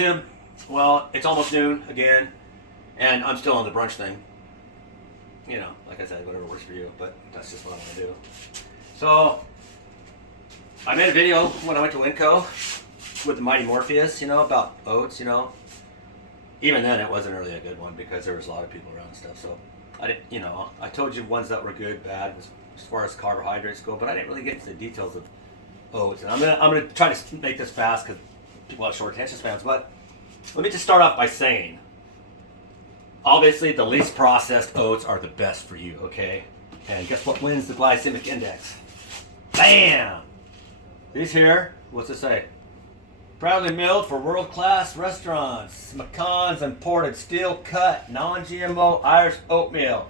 Tim, well, it's almost noon again, and I'm still on the brunch thing. You know, like I said, whatever works for you, but that's just what I want to do. So, I made a video when I went to Winco with the Mighty Morpheus, you know, about oats, you know. Even then, it wasn't really a good one because there was a lot of people around and stuff. So, I didn't, you know, I told you ones that were good, bad, as far as carbohydrates go, but I didn't really get into the details of oats. And I'm gonna try to make this fast because people have short attention spans. But let me just start off by saying, obviously, the least processed oats are the best for you, okay? And guess what wins the glycemic index? Bam! These here, what's it say? Proudly milled for world-class restaurants. Macans imported steel-cut, non-GMO Irish oatmeal.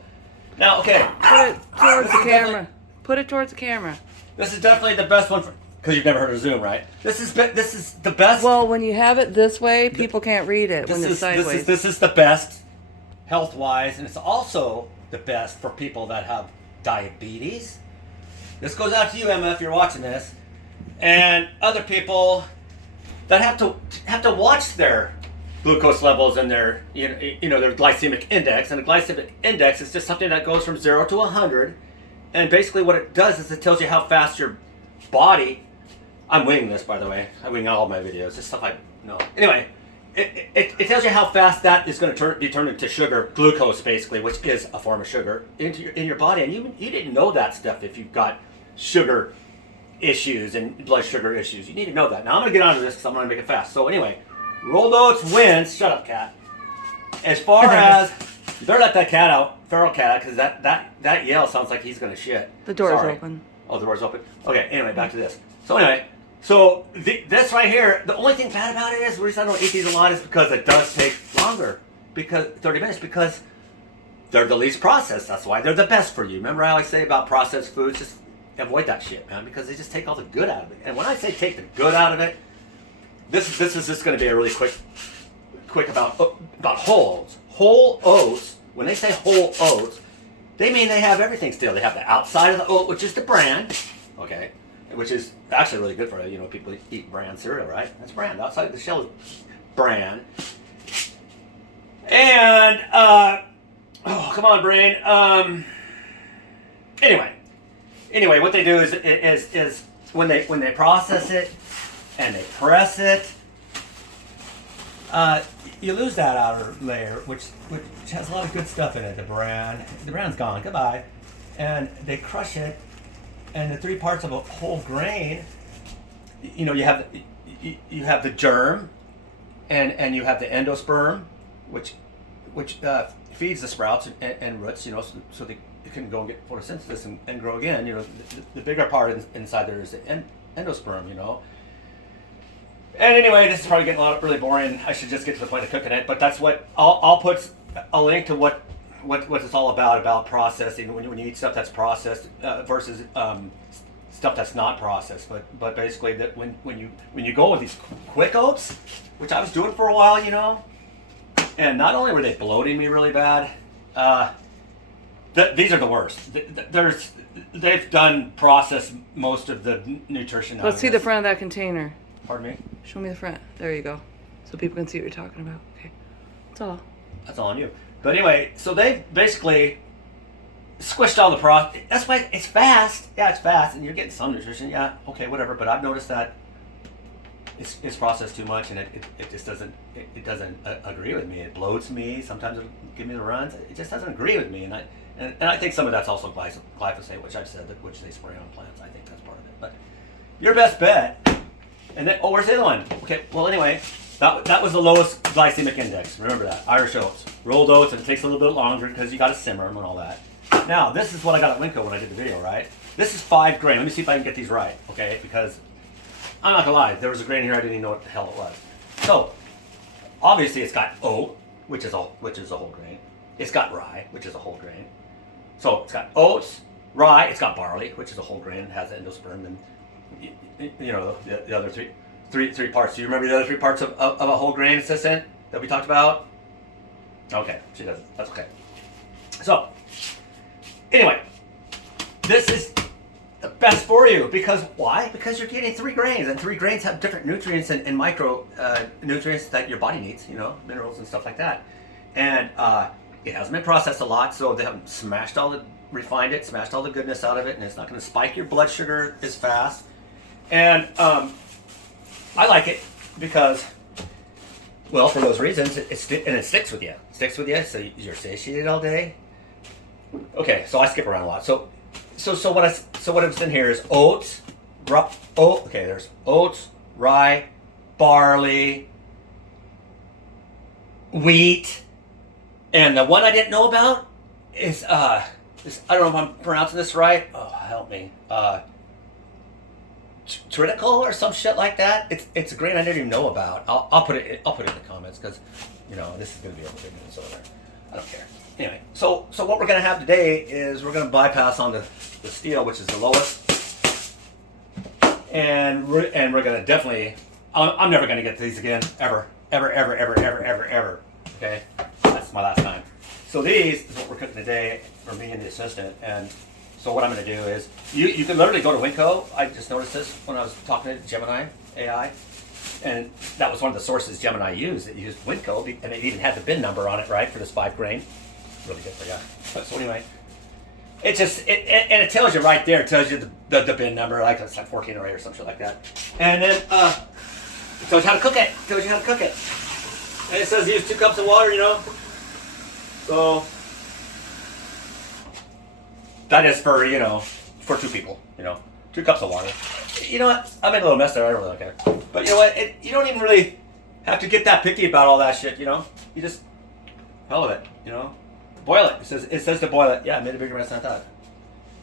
Now, okay. Put it towards the camera. Put it towards the camera. This is definitely the best one for, because you've never heard of Zoom, right? This is the best. Well, when you have it this way, people can't read it when it's sideways. This is the best health-wise, and it's also the best for people that have diabetes. This goes out to you, Emma, if you're watching this, and other people that have to watch their glucose levels and their their glycemic index. And the glycemic index is just something that goes from 0 to 100, and basically what it does is it tells you how fast your body. I'm winging this, by the way. I wing all of my videos. This stuff I know. Anyway, it tells you how fast that is going to be turned into sugar, glucose basically, which is a form of sugar, in your body. And you didn't know that stuff if you've got sugar issues and blood sugar issues. You need to know that. Now I'm going to get onto this because I'm going to make it fast. So anyway, rolled oats wins. Shut up, cat. As far as, better let that cat out, feral cat out, because that yell sounds like he's going to shit. The door is open. Oh, the door's open. Okay, anyway, back to this. So anyway, so this right here, the only thing bad about it is, the reason I don't eat these a lot is because it does take longer, because 30 minutes, because they're the least processed. That's why they're the best for you. Remember I always say about processed foods, just avoid that shit, man, because they just take all the good out of it. And when I say take the good out of it, this is just going to be a really quick about whole oats. Whole oats, when they say whole oats, they mean they have everything still. They have the outside of the oat, which is the bran, okay, which is actually really good for, people eat bran cereal, right? That's bran. The outside of the shell is bran. And, oh, come on, brain. Anyway, what they do is when they process it and they press it, you lose that outer layer, which has a lot of good stuff in it. The bran's gone. Goodbye. And they crush it, and the three parts of a whole grain. You have the germ, and you have the endosperm, which feeds the sprouts and roots. So they can go and get photosynthesis and grow again. The bigger part inside there is the endosperm. And anyway, this is probably getting really boring. I should just get to the point of cooking it. But that's what I'll put a link to what it's all about processing when you eat stuff that's processed versus stuff that's not processed. But basically that when you go with these quick oats, which I was doing for a while, and not only were they bloating me really bad, these are the worst. They've done processed most of the nutrition. Let's see the front of that container. Pardon me? Show me the front. There you go. So people can see what you're talking about. Okay. That's all. That's all on you. But anyway, so they basically squished all the process. That's why it's fast. Yeah, it's fast, and you're getting some nutrition. Yeah, okay, whatever. But I've noticed that it's processed too much, and it just doesn't agree with me. It bloats me. Sometimes it'll give me the runs. It just doesn't agree with me, and I think some of that's also glyphosate, which I've said which they spray on plants. I think that's part of it. But your best bet. And then, where's the other one? Okay, well, anyway, that was the lowest glycemic index. Remember that. Irish oats. Rolled oats, and it takes a little bit longer because you got to simmer them and all that. Now, this is what I got at Winco when I did the video, right? This is 5 grain. Let me see if I can get these right, okay? Because I'm not going to lie. There was a grain here I didn't even know what the hell it was. So, obviously, it's got oat, which is a whole grain. It's got rye, which is a whole grain. So, it's got oats, rye. It's got barley, which is a whole grain. It has endosperm and the other three parts. Do you remember the other 3 parts of a whole grain assistant that we talked about? Okay, she doesn't. That's okay. So, anyway, this is the best for you. Because why? Because you're getting 3 grains, and 3 grains have different nutrients and micro nutrients that your body needs, you know, minerals and stuff like that. And it hasn't been processed a lot, so they haven't refined it, smashed all the goodness out of it, and it's not going to spike your blood sugar as fast. And I like it because, well, for those reasons, it sticks with you. It sticks with you, so you're satiated all day. Okay, so I skip around a lot. So what it's in here is oats, there's oats, rye, barley, wheat, and the one I didn't know about is I don't know if I'm pronouncing this right. Oh, help me. Triticol or some shit like that. It's a grain I didn't even know about. I'll put it in the comments because, you know, this is gonna be over 10 minutes over there. I don't care. Anyway, so what we're gonna have today is we're gonna bypass on the steel, which is the lowest, and we're gonna definitely. I'm never gonna get these again, ever. Okay, that's my last time. So these is what we're cooking today for me and the assistant. And so what I'm gonna do is you can literally go to Winco. I just noticed this when I was talking to Gemini AI. And that was one of the sources Gemini used. It used Winco, and it even had the bin number on it, right, for this 5 grain. Really good for you. But so anyway, it tells you right there. It tells you the bin number, like it's like 14 or 8 or something like that. And then it tells you how to cook it. And it says use 2 cups of water, you know. So that is for, you know, for 2 people, you know. 2 cups of water. You know what? I made a little mess there. I don't really care. But you know what? You don't even really have to get that picky about all that shit. You know, you just hell with it. You know, boil it. It says to boil it. Yeah, I made a bigger mess than I thought.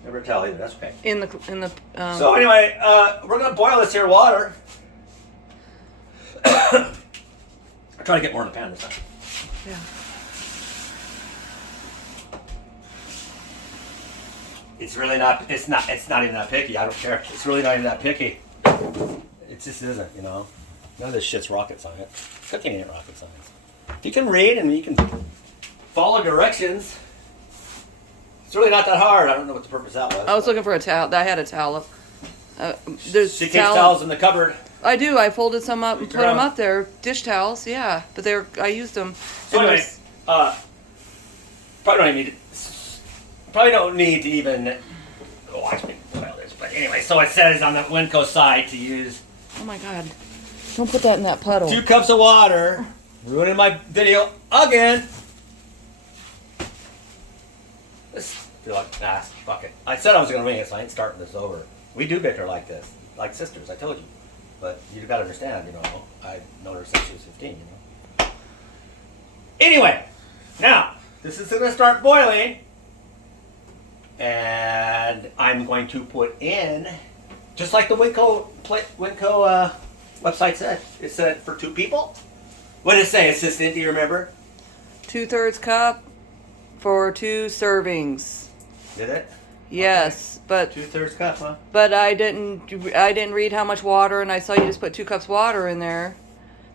Never tell either. That's okay. So anyway, we're gonna boil this here water. I'm trying to get more in the pan this time. Yeah. It's really not. It's not even that picky. I don't care. It's really not even that picky. It just isn't. You know, none of this shit's rocket science. Cooking ain't rocket science. If you can read and you can follow directions, it's really not that hard. I don't know what the purpose of that was. I was looking for a towel. I had a towel. She keeps towels in the cupboard. I do. I folded some up and put them up there. Dish towels, yeah. But I used them. So anyway, probably don't need to even watch me boil this. But anyway, so it says on the Winco side to use. Oh my God! Don't put that in that puddle. 2 cups of water. Ruining my video again. This feel like fuck it. I said I was gonna wing it, so I ain't starting this over. We do bicker like this, like sisters. I told you. But you gotta understand, you know. I've known her since she was 15. You know. Anyway, now this is gonna start boiling. And I'm going to put in, just like the Winco website said. It said for 2 people. What did it say, assistant? Do you remember? 2/3 cup for 2 servings. Did it? Yes, okay. But 2/3 cup, huh? But I didn't read how much water, and I saw you just put 2 cups water in there.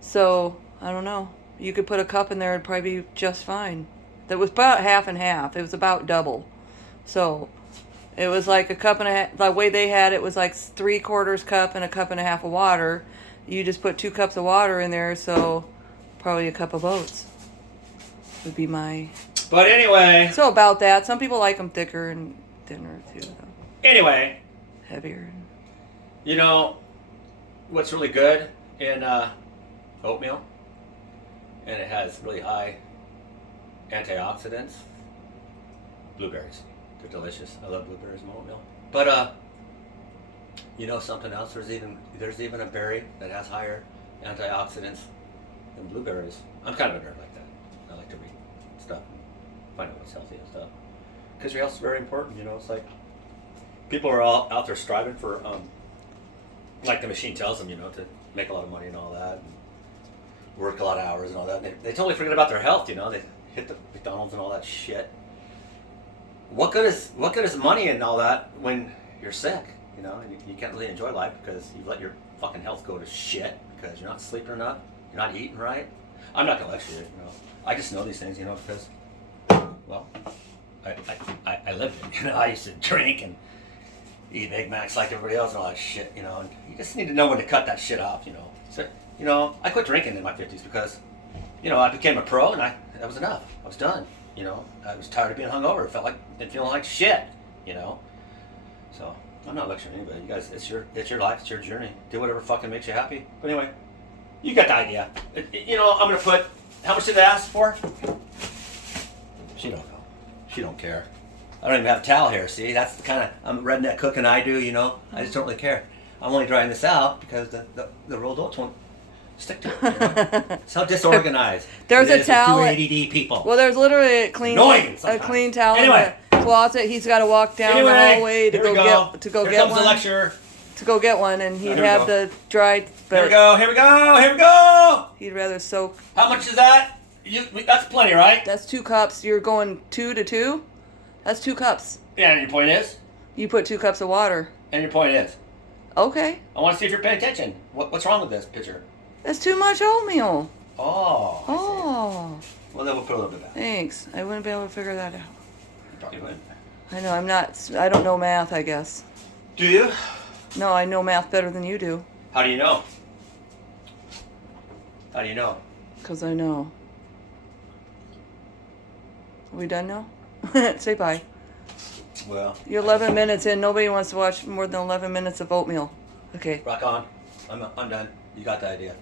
So I don't know. You could put a cup in there; it'd probably be just fine. That was about half and half. It was about double. So it was like a cup and a half. The way they had it was like 3/4 cup and a cup and a half of water. You just put 2 cups of water in there, so probably a cup of oats would be my. But anyway. So about that. Some people like them thicker and thinner too. Though. Anyway. Heavier. You know what's really good in oatmeal, and it has really high antioxidants. Blueberries. They're delicious. I love blueberries in oatmeal. But you know something else? There's even a berry that has higher antioxidants than blueberries. I'm kind of a nerd like that. I like to read stuff, find out what's healthy and stuff. Because your health's very important. You know, it's like people are all out there striving for, like the machine tells them, you know, to make a lot of money and all that, and work a lot of hours and all that. And they totally forget about their health. You know, they hit the McDonald's and all that shit. What good is money and all that when you're sick, you know, and you can't really enjoy life because you've let your fucking health go to shit because you're not sleeping enough, you're not eating right. I'm not gonna lecture you, you know. I just know these things, you know, because, well, I lived it. You know, I used to drink and eat Big Macs like everybody else and all that shit, you know. And you just need to know when to cut that shit off, you know. So, you know, I quit drinking in my 50s because, you know, I became a pro and that was enough. I was done, you know. I was tired of being hungover. It felt like and feeling like shit, you know. So I'm not lecturing anybody. You guys, it's your life, it's your journey. Do whatever fucking makes you happy. But anyway, you got the idea. You know, I'm gonna put. How much did they ask for? She don't know. She don't care. I don't even have a towel here. See, that's the kind of I'm redneck cooking I do. You know, I just don't really care. I'm only drying this out because the rolled oats won't stick to it. You know? It's how disorganized. There's it a is towel. with 2 ADD people. Well, there's literally a clean towel Anyway. in the closet. He's got to walk down the hallway to here we go get Here comes one. the lecture. To go get one, and he'd Here we have go. the dried. But Here we go. Here we go. Here we go. He'd rather soak. How much is that? That's plenty, right? That's 2 cups. You're going 2 to 2. That's 2 cups. Yeah, and your point is? You put 2 cups of water. And your point is? Okay. I want to see if you're paying attention. What's wrong with this picture? That's too much oatmeal. Oh. I see. Oh. Well, then we'll put a little bit back. Thanks. I wouldn't be able to figure that out. You probably wouldn't. I know. I don't know math, I guess. Do you? No, I know math better than you do. How do you know? How do you know? 'Cause I know. Are we done now? Say bye. Well. You're 11 minutes in. Nobody wants to watch more than 11 minutes of oatmeal. Okay. Rock on. I'm done. You got the idea.